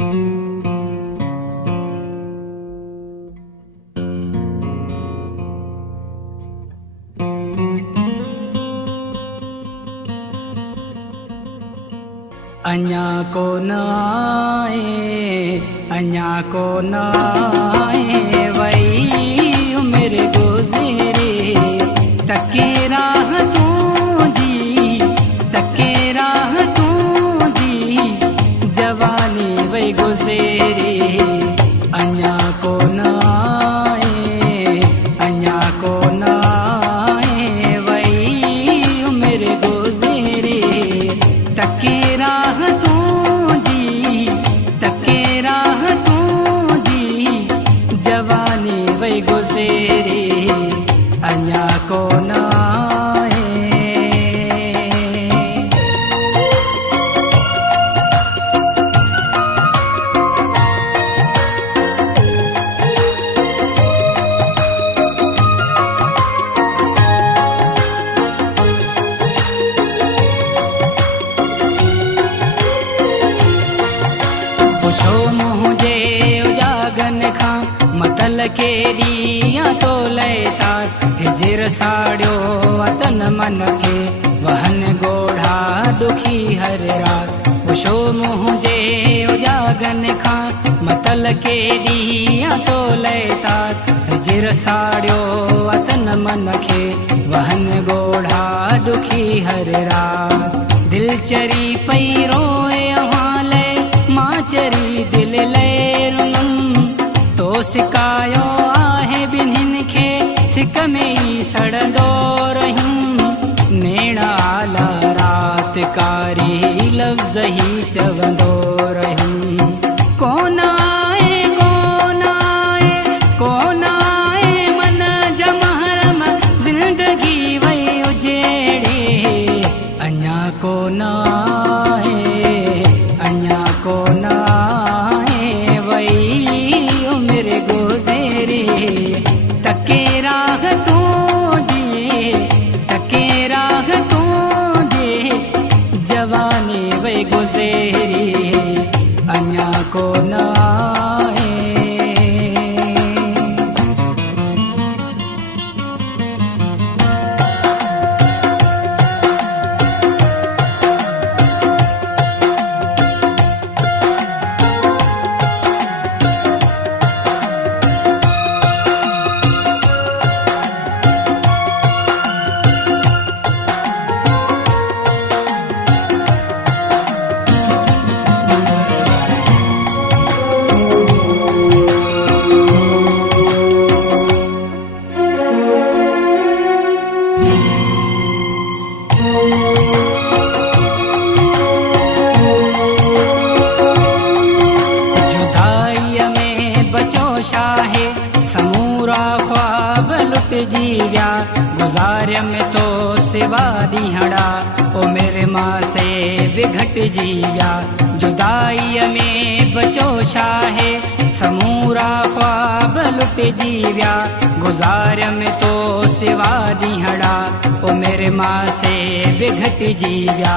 अञा को न आए, अञा को न आए, वही उम्र गुज़रे तके राह तुझी, तके राह तुझी, जवानी वही गुज़रे। अञा को न आए, अञा को न आए, वही उम्र गुज़रे तके राह तुझी, तके राह तुझी, जवानी वही गुज़रे। अञा को न आए। पुछो मुझे उजागन खां मतल केरिया तो लैता, हिजर साड़ियो वतन मन के वहन गोढ़ा दुखी हर रात। पुछो मुझे उजागन खां मतल केरिया तो लैता, हिजर साड़ियो वतन मन के वहन गोढ़ा दुखी हर रात। दिल चरी पई रोए हाले मां चरी दिल ले रुनम, तो सिकायो आहे बिन्हिन खे सिक में ही सड़ंदो रहियूं। नेणा आला रात कारी लफ़्ज़ ही चवंदो रहियूं। कोन आए, कोन आए, कोन आए मन जा महरम, ज़िंदगी वही उजेड़े। अञा कोन आए, अञा कोन आए, वही उम्र गुज़रे तके राह तुझी, तके राह तुझी, जवानी वही गुज़रे। अञा कोन आए। शाहे समूरा ख्वाब लुट जीव्या, गुज़ारिय में तो सिवा ॾींहड़ा ओ मेरे मां से बिघट जीव्या। जुदाई में बचो शाहे समूरा ख्वाब लुट जीव्या, गुज़ारिय में तो सिवा ॾींहड़ा ओ मेरे मां से बिघट जीव्या।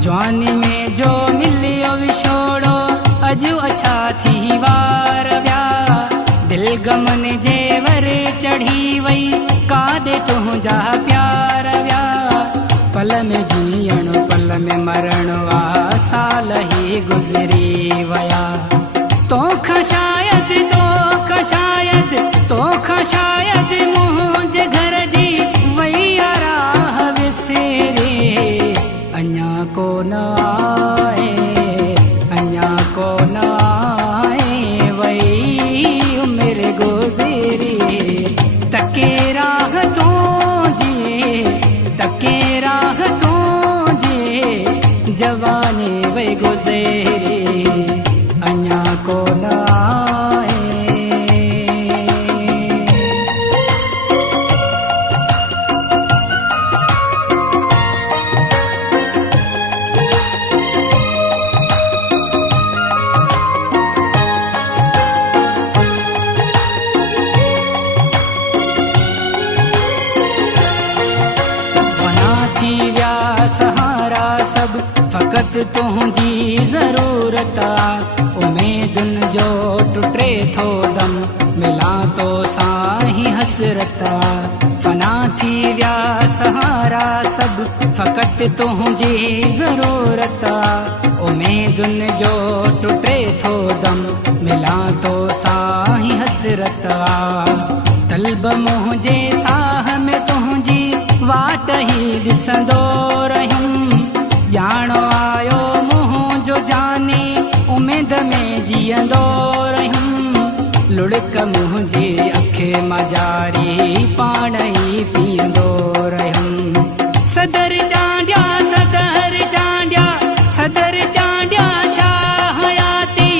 जवानी में जो मिलियो विछोड़ो अजु अच्छा थी वार व्या। दिल गमन जेवर चढ़ी वई कादे तुंहिंजा प्यार व्या। पल में जीअण पल में मरण वा साल ही गुज़री वया। तोखां शायद, तोखां शायद, तोखां शायद मुंहिंजे घर जी वई राह विसरे। अञा कोन आए, अञा कोन आए, वही उम्र गुज़रे तके राह तुझी, तके राह तुझी, जवानी वही गुज़रे। अञा कोन आए। फ़क़त फ़क़त तुंहिंजी ज़रूरत आ। उमेदुन जो टुटे थो दम, मिलां तो साही हसरत आ। फना थी विया सहारा सब, फ़क़त तुंहिंजी ज़रूरत आ। उमेदुन जो टुटे थो दम, मिलां तो साही हसरत आ। तलब मुंहिंजे साह में तुंहिंजी वाट ई ॾिसंदो रहियुमि, ॼाणो आयो मुंहिंजो जानी, उमेद में जीअंदो रहियुमि। लुड़क मुंहिंजी अखे मां जारी पाण ई पीअंदो रहियुमि। सदर चांडिया सदर चांडिया सदर चांडिया छा हयाती,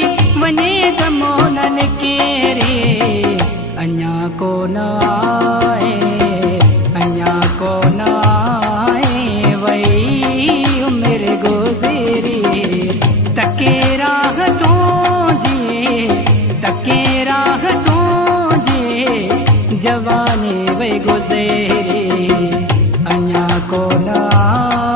वञे दमो न केरे अञा कोन आए, अञा कोन आए वई उमिरि गुज़री। तके राह तुंहिंजी, तके राह तुंहिंजी, जवानी वई गुज़री अञा कोन आए।